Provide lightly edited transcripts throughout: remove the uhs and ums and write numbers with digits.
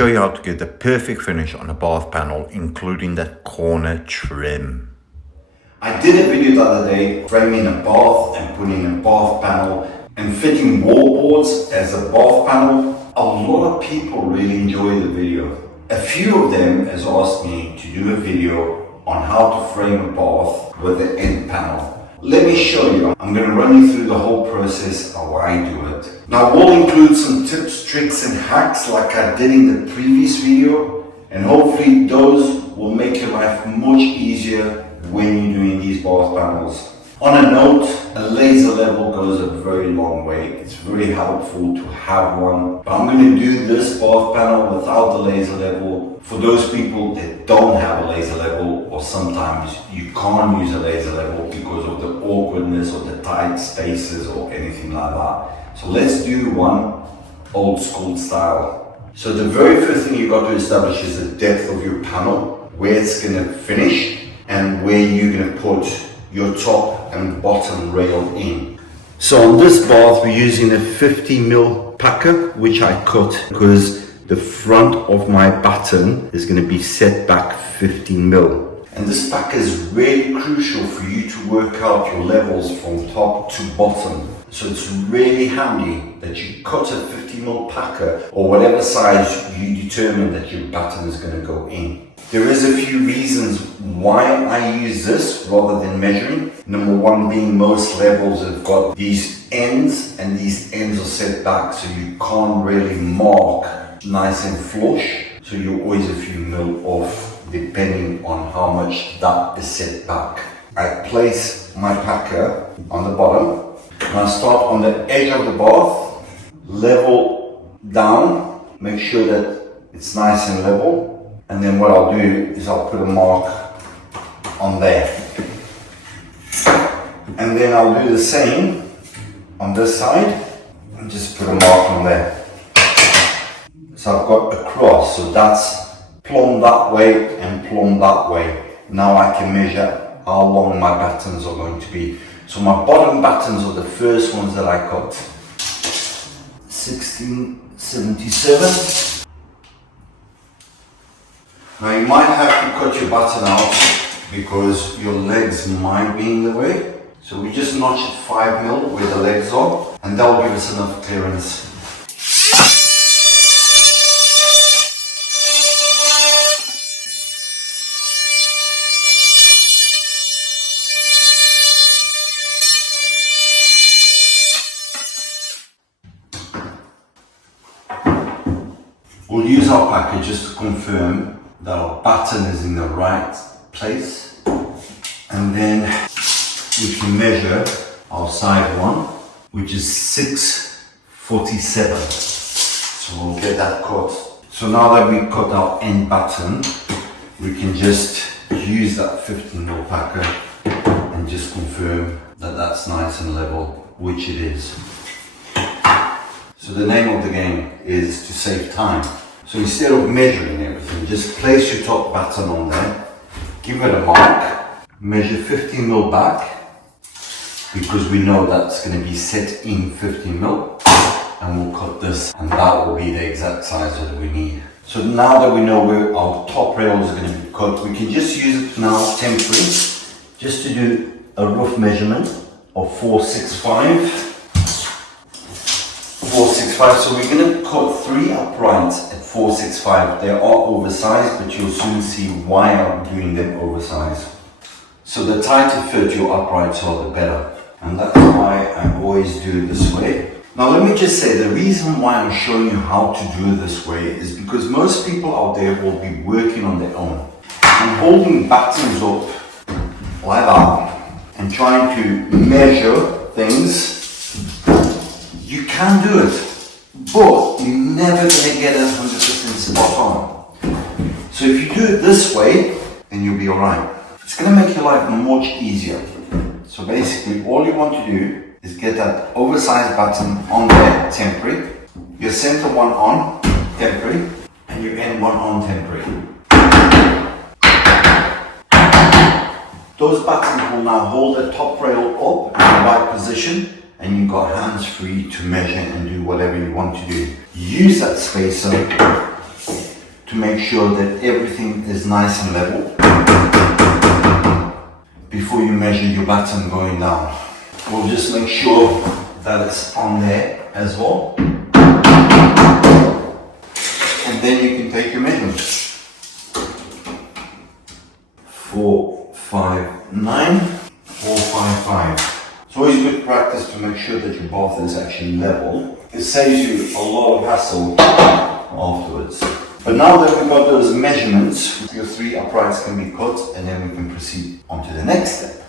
show you how to get the perfect finish on a bath panel, including that corner trim. I did a video the other day framing a bath and putting a bath panel and fitting wall boards as a bath panel. A lot of people really enjoy the video. A few of them has asked me to do a video on how to frame a bath with the end panel. Let me show you. I'm going to run you through the whole process of how I do it. Now, we'll include some tips, tricks and hacks like I did in the previous video, and hopefully those will make your life much easier when you're doing these bath panels. On a note, a laser level goes a very long way. It's very helpful to have one. But I'm going to do this bath panel without the laser level. For those people that don't have a laser level, or sometimes you can't use a laser level because of the awkwardness or the tight spaces or anything like that. So let's do one old school style. So the very first thing you've got to establish is the depth of your panel, where it's going to finish and where you're going to put your top and bottom rail in. So on this bath we're using a 50mm packer, which I cut because the front of my batten is going to be set back 15mm. And this packer is really crucial for you to work out your levels from top to bottom. So it's really handy that you cut a 50mm packer or whatever size you determine that your batten is going to go in. There is a few reasons why I use this rather than measuring. Number one being most levels have got these ends, and these ends are set back so you can't really mark nice and flush. So you're always a few mil off depending on how much that is set back. I place my packer on the bottom and I start on the edge of the bath, level down, make sure that it's nice and level. And then what I'll do is I'll put a mark on there. And then I'll do the same on this side and just put a mark on there. So I've got a cross, so that's plumb that way and plumb that way. Now I can measure how long my battens are going to be. So my bottom battens are the first ones that I cut. 1677. Now you might have to cut your batten out because your legs might be in the way. So we just notch it 5mm where the legs are, and that will give us enough clearance. We'll use our packer just to confirm that our batten is in the right place, and then we can measure our side one, which is 647. So we'll get that cut. So now that we cut our end batten, we can just use that 15mm packer and just confirm that that's nice and level, which it is. So the name of the game is to save time. So instead of measuring everything, just place your top batten on there, give it a mark, measure 15mm back, because we know that's going to be set in 15mm, and we'll cut this, and that will be the exact size that we need. So now that we know where our top rails are going to be cut, we can just use it now temporary, just to do a rough measurement of 465. So we're going to cut 3 uprights at 465. They are oversized, but you'll soon see why I'm doing them oversized. So the tighter fit your uprights are, the better. And that's why I always do it this way. Now let me just say, the reason why I'm showing you how to do it this way is because most people out there will be working on their own and holding battens up like that and trying to measure things. You can do it, but you're never going to get it 100% spot on. So if you do it this way, then you'll be alright. It's going to make your life much easier. So basically all you want to do is get that oversized batten on there, temporary, your center one on, temporary, and your end one on, temporary. Those battens will now hold the top rail up in the right position, and you've got hands free to measure and do whatever you want to do. Use that spacer to make sure that everything is nice and level before you measure your batten going down. We'll just make sure that it's on there as well. And then you can take your measurements. 459, 455. It's always good practice to make sure that your bath is actually level. It saves you a lot of hassle afterwards. But now that we've got those measurements, your 3 uprights can be cut, and then we can proceed on to the next step.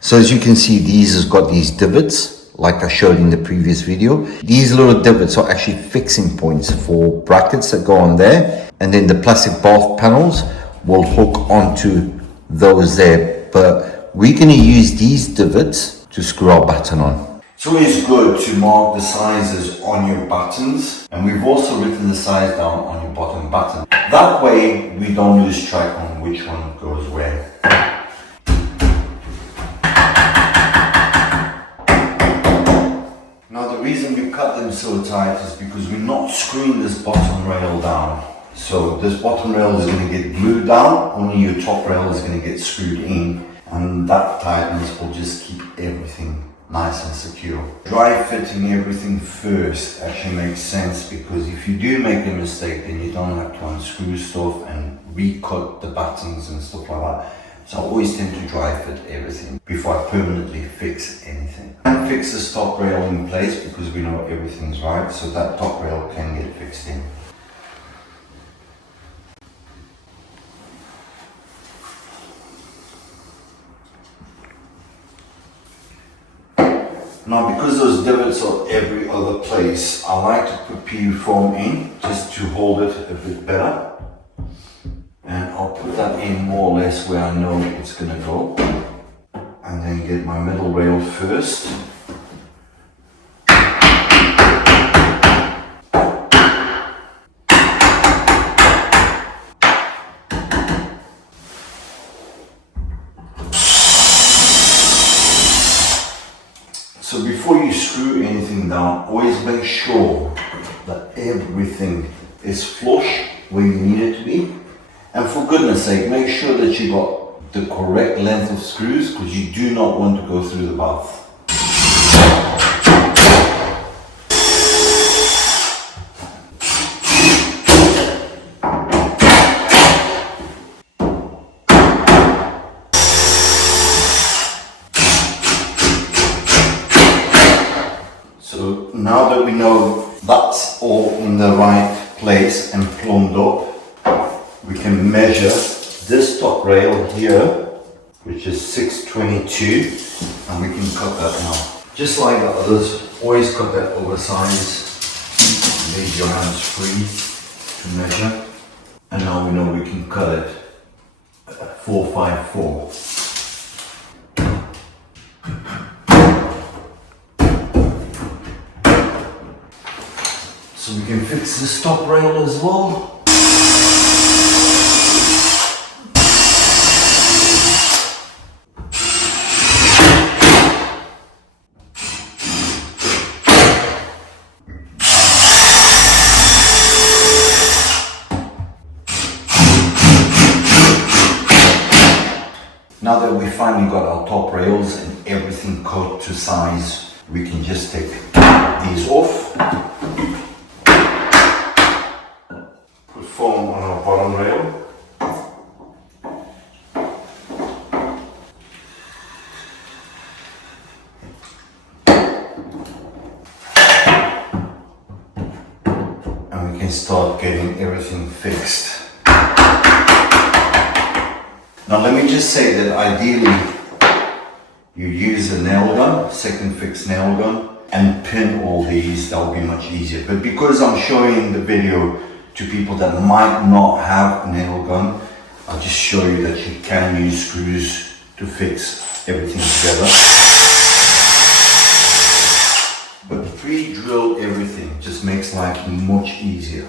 So as you can see, these has got these divots, like I showed in the previous video. These little divots are actually fixing points for brackets that go on there, and then the plastic bath panels will hook onto those there. But we're going to use these divots to screw our batten on. It's always good to mark the sizes on your buttons, and we've also written the size down on your bottom button. That way we don't lose track on which one goes where. Now the reason we cut them so tight is because we're not screwing this bottom rail down. So this bottom rail is going to get glued down, only your top rail is going to get screwed in, and that tightness will just keep everything nice and secure. Dry fitting everything first actually makes sense, because if you do make a mistake, then you don't have to unscrew stuff and recut the buttons and stuff like that. So I always tend to dry fit everything before I permanently fix anything. And fix this top rail in place because we know everything's right, so that top rail can get fixed in. Now, because those divots are every other place, I like to put PU foam in just to hold it a bit better. And I'll put that in more or less where I know it's going to go. And then get my middle rail first. So before you screw anything down, always make sure that everything is flush where you need it to be. And for goodness sake, make sure that you got the correct length of screws, because you do not want to go through the bath. So now that we know that's all in the right place and plumbed up, we can measure this top rail here, which is 622, and we can cut that now. Just like the others, always cut that oversized. Leave your hands free to measure. And now we know we can cut it at 454. So we can fix this top rail as well. Now that we finally got our top rails and everything cut to size, we can just take these off. Put foam on our bottom rail. And we can start getting everything fixed. Now let me just say that ideally you use a nail gun, second fix nail gun, and pin all these. That will be much easier. But because I'm showing the video to people that might not have a nail gun, I'll just show you that you can use screws to fix everything together. But pre-drill everything just makes life much easier.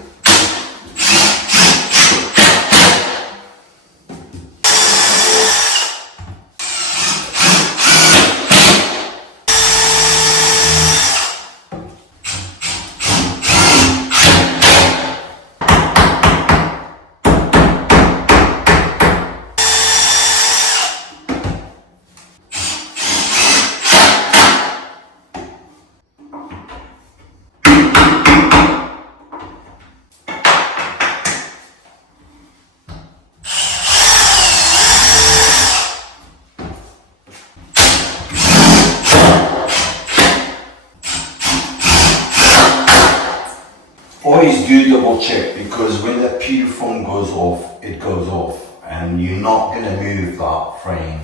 always do double check, because when that pewter foam goes off, it goes off, and you're not going to move that frame.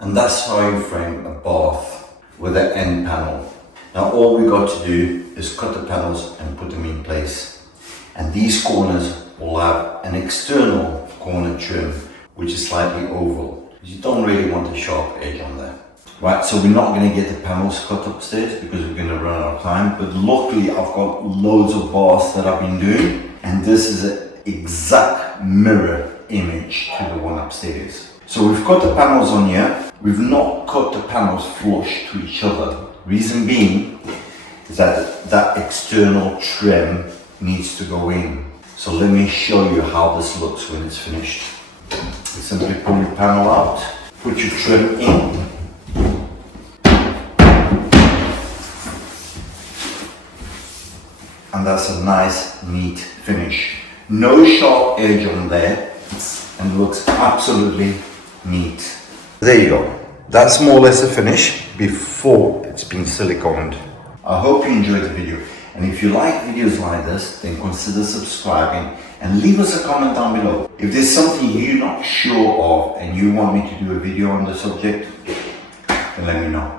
And that's how you frame a bath with an end panel. Now all we got to do is cut the panels and put them in place. And these corners will have an external corner trim, which is slightly oval. You don't really want a sharp edge on there. Right, so we're not going to get the panels cut upstairs because we're going to run out of time. But luckily I've got loads of baths that I've been doing. And this is an exact mirror image to the one upstairs. So we've cut the panels on here. We've not cut the panels flush to each other. Reason being is that that external trim needs to go in. So let me show you how this looks when it's finished. You simply pull your panel out, put your trim in. And that's a nice, neat finish. No sharp edge on there, and looks absolutely neat. There you go. That's more or less the finish before it's been siliconed. I hope you enjoyed the video, and if you like videos like this, then consider subscribing and leave us a comment down below. If there's something you're not sure of and you want me to do a video on the subject, then let me know.